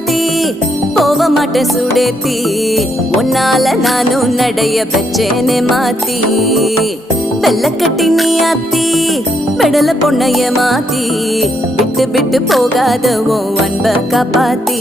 மாத்தி போக மாட்டேன் சுடேத்தி உன்னால நானும் நடைய பெச்சேனே மாத்தி வெள்ளக்கட்டி நீ ஆத்தி பெடல பொண்ணைய மாத்தி விட்டு விட்டு போகாத உன் அன்ப காப்பாத்தி